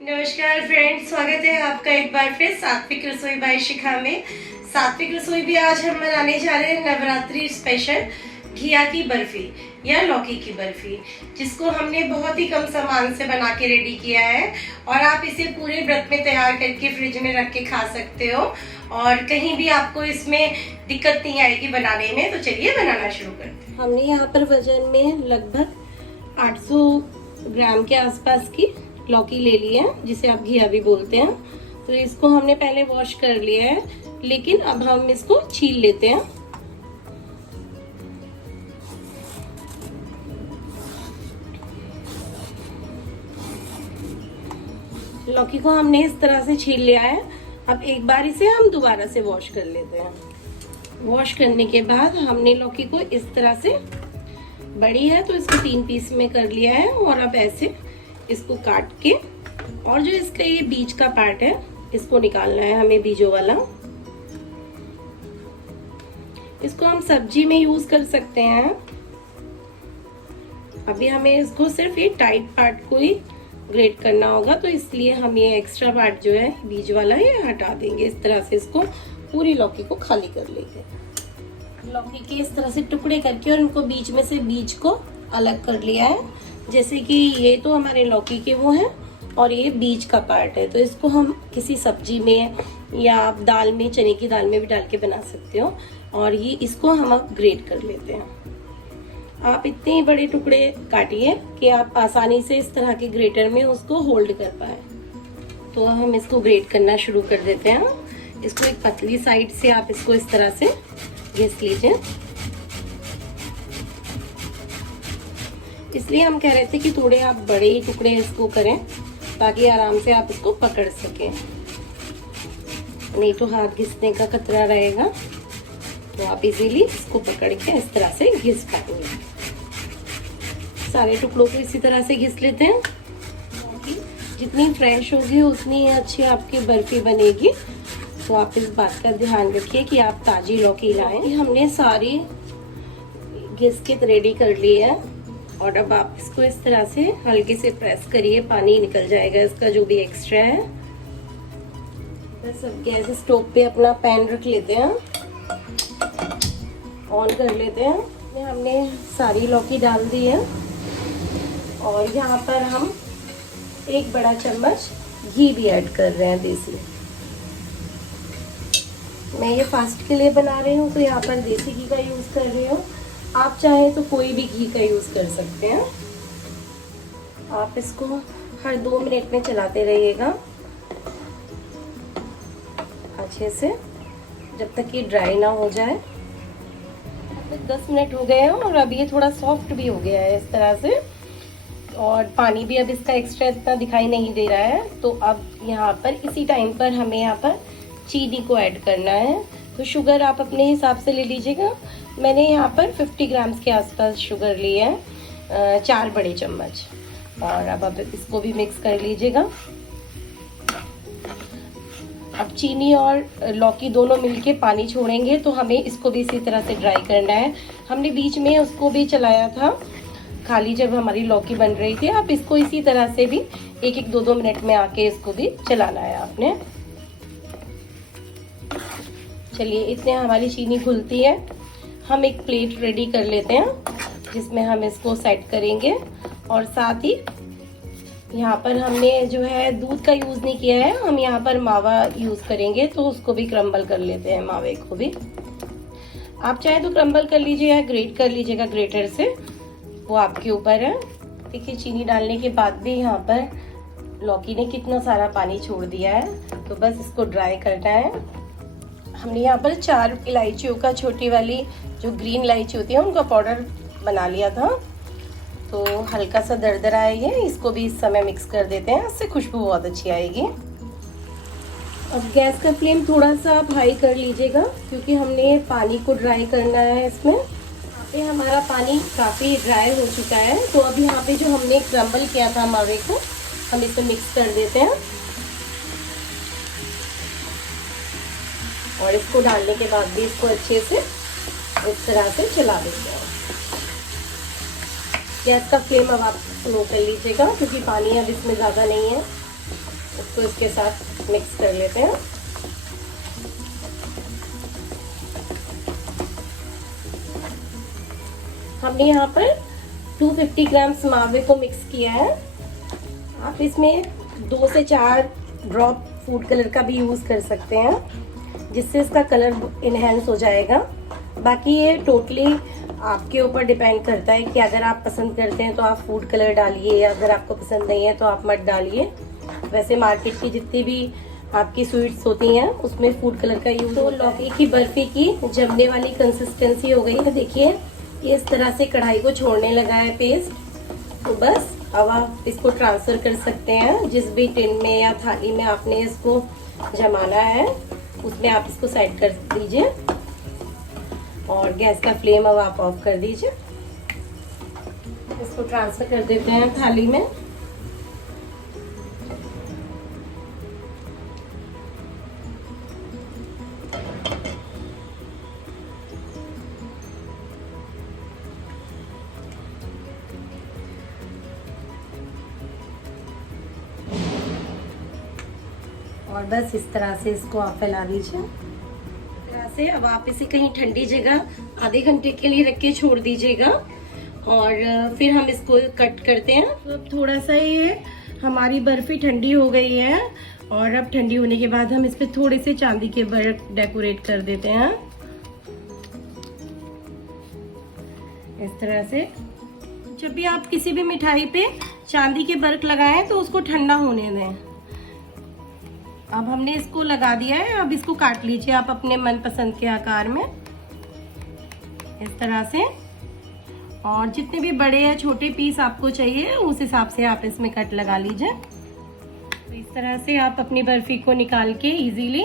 नमस्कार फ्रेंड्स, स्वागत है आपका एक बार फिर सात्विक रसोई बाय शिखा में। सात्विक रसोई भी आज हम बनाने जा रहे हैं नवरात्रि स्पेशल घिया की बर्फी या लौकी की बर्फी, जिसको हमने बहुत ही कम सामान से बना के रेडी किया है और आप इसे पूरे व्रत में तैयार करके फ्रिज में रख के खा सकते हो और कहीं भी आपको इसमें दिक्कत नहीं आएगी बनाने में। तो चलिए बनाना शुरू करते हैं। हमने यहाँ पर वजन में लगभग 800 ग्राम के आसपास की लौकी ले ली है, जिसे आप घिया भी बोलते हैं। तो इसको हमने पहले वॉश कर लिया है, लेकिन अब हम इसको छील लेते हैं। लौकी को हमने इस तरह से छील लिया है। अब एक बार इसे हम दोबारा से वॉश कर लेते हैं। वॉश करने के बाद हमने लौकी को इस तरह से, बड़ी है तो इसको 3 पीस में कर लिया है और अब ऐसे इसको काट के, और जो इसका ये बीज का पार्ट है इसको निकालना है हमें, बीजों वाला। इसको हम सब्जी में यूज कर सकते हैं। अभी हमें इसको सिर्फ ये टाइट पार्ट को ही ग्रेट करना होगा, तो इसलिए हम ये एक्स्ट्रा पार्ट जो है बीज वाला ये हटा देंगे। इस तरह से इसको पूरी लौकी को खाली कर लेंगे। लौकी के इस तरह से टुकड़े करके और इनको बीच में से बीज को अलग कर लिया है। जैसे कि ये तो हमारे लौकी के वो हैं और ये बीज का पार्ट है, तो इसको हम किसी सब्जी में या आप दाल में, चने की दाल में भी डाल के बना सकते हो। और ये इसको हम अब ग्रेट कर लेते हैं। आप इतने ही बड़े टुकड़े काटिए कि आप आसानी से इस तरह के ग्रेटर में उसको होल्ड कर पाए। तो हम इसको ग्रेट करना शुरू कर देते हैं। इसको एक पतली साइड से आप इसको इस तरह से घिस लीजिए। इसलिए हम कह रहे थे कि थोड़े आप बड़े ही टुकड़े इसको करें, ताकि आराम से आप इसको पकड़ सकें, नहीं तो हाथ घिसने का खतरा रहेगा। तो आप इजीली इसको पकड़ के इस तरह से घिस पाएंगे। सारे टुकड़ों को इसी तरह से घिस लेते हैं। जितनी फ्रेश होगी उतनी अच्छी आपकी बर्फी बनेगी। तो आप इस बात का ध्यान रखिए कि आप ताजी लौकी लाएं। हमने सारी घिस के रेडी कर ली है और अब आप इसको इस तरह से हल्के से प्रेस करिए, पानी निकल जाएगा इसका जो भी एक्स्ट्रा है। बस अब गैस स्टोव पे अपना पैन रख लेते हैं, ऑन कर लेते हैं। हमने सारी लौकी डाल दी है और यहाँ पर हम 1 बड़ा चम्मच घी भी ऐड कर रहे हैं, देसी। मैं ये फास्ट के लिए बना रही हूँ तो यहाँ पर देसी घी का यूज कर रही हूँ। आप चाहे तो कोई भी घी का यूज कर सकते हैं। आप इसको हर 2 मिनट में चलाते रहिएगा अच्छे से, जब तक ये ड्राई ना हो जाए। 10 मिनट हो गए हैं और अब ये थोड़ा सॉफ्ट भी हो गया है इस तरह से, और पानी भी अब इसका एक्स्ट्रा इतना दिखाई नहीं दे रहा है। तो अब यहाँ पर इसी टाइम पर हमें यहाँ पर चीनी को ऐड करना है। तो शुगर आप अपने हिसाब से ले लीजिएगा। मैंने यहाँ पर 50 ग्राम्स के आसपास शुगर ली है, 4 बड़े चम्मच। और अब इसको भी मिक्स कर लीजिएगा। अब चीनी और लौकी दोनों मिलके पानी छोड़ेंगे, तो हमें इसको भी इसी तरह से ड्राई करना है। हमने बीच में उसको भी चलाया था खाली जब हमारी लौकी बन रही थी। आप इसको इसी तरह से भी 1-1, 2-2 मिनट में आके इसको भी चलाना है आपने। चलिए, इतने हमारी चीनी घुलती है। हम एक प्लेट रेडी कर लेते हैं जिसमें हम इसको सेट करेंगे। और साथ ही यहाँ पर हमने जो है दूध का यूज नहीं किया है, हम यहाँ पर मावा यूज करेंगे, तो उसको भी क्रम्बल कर लेते हैं, मावे को भी। आप चाहे तो क्रम्बल कर लीजिए या ग्रेट कर लीजिएगा ग्रेटर से, वो आपके ऊपर है। देखिए, चीनी डालने के बाद भी यहाँ पर लौकी ने कितना सारा पानी छोड़ दिया है। तो बस इसको ड्राई करना है। हमने यहाँ पर 4 इलायचियों का, छोटी वाली जो ग्रीन इलायची होती है, उनका पाउडर बना लिया था। तो हल्का सा दरदरा है ये, इसको भी इस समय मिक्स कर देते हैं, इससे खुशबू बहुत अच्छी आएगी। अब गैस का फ्लेम थोड़ा सा आप हाई कर लीजिएगा, क्योंकि हमने पानी को ड्राई करना है इसमें। यहाँ पे हमारा पानी काफ़ी ड्राई हो चुका है। तो अब यहाँ पे जो हमने क्रम्बल किया था मावे को, हम इसे मिक्स कर देते हैं और इसको डालने के बाद भी इसको अच्छे से इस तरह से चला देते हैं। गैस का फ्लेम अब आप स्लो कर लीजिएगा, क्योंकि पानी अब इसमें ज़्यादा नहीं है। इसको इसके साथ मिक्स कर लेते हैं। हमने यहाँ पर 250 ग्राम मावे को मिक्स किया है। आप इसमें 2 से 4 ड्रॉप फूड कलर का भी यूज़ कर सकते हैं, जिससे इसका कलर इनहेंस हो जाएगा। बाकी ये टोटली आपके ऊपर डिपेंड करता है कि अगर आप पसंद करते हैं तो आप फूड कलर डालिए, या अगर आपको पसंद नहीं है तो आप मत डालिए। वैसे मार्केट की जितनी भी आपकी स्वीट्स होती हैं उसमें फूड कलर का यूज। तो लौकी की बर्फी की जमने वाली कंसिस्टेंसी हो गई है। देखिए इस तरह से कढ़ाई को छोड़ने लगा है पेस्ट। तो बस अब आप इसको ट्रांसफर कर सकते हैं जिस भी टिन में या थाली में आपने इसको जमाना है, उसमें आप इसको सेट कर दीजिए और गैस का फ्लेम अब आप ऑफ कर दीजिए। इसको ट्रांसफर कर देते हैं थाली में। और बस इस तरह से इसको आप फैला दीजिए। इस तरह से अब आप इसे कहीं ठंडी जगह आधे घंटे के लिए रख के छोड़ दीजिएगा और फिर हम इसको कट करते हैं। तो अब थोड़ा सा ये हमारी बर्फी ठंडी हो गई है और अब ठंडी होने के बाद हम इस पे थोड़े से चांदी के बर्फ डेकोरेट कर देते हैं इस तरह से। जब भी आप किसी भी मिठाई पे चांदी के बर्फ लगाएं तो उसको ठंडा होने दें। अब हमने इसको लगा दिया है, अब इसको काट लीजिए आप अपने मनपसंद के आकार में इस तरह से। और जितने भी बड़े या छोटे पीस आपको चाहिए उस हिसाब से आप इसमें कट लगा लीजिए। तो इस तरह से आप अपनी बर्फी को निकाल के इजीली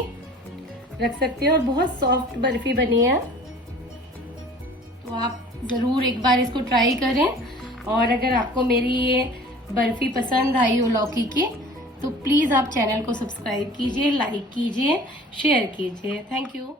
रख सकते हैं और बहुत सॉफ्ट बर्फी बनी है। तो आप ज़रूर एक बार इसको ट्राई करें। और अगर आपको मेरी ये बर्फी पसंद आई हो लौकी की, तो प्लीज़ आप चैनल को सब्सक्राइब कीजिए, लाइक कीजिए, शेयर कीजिए। Thank you.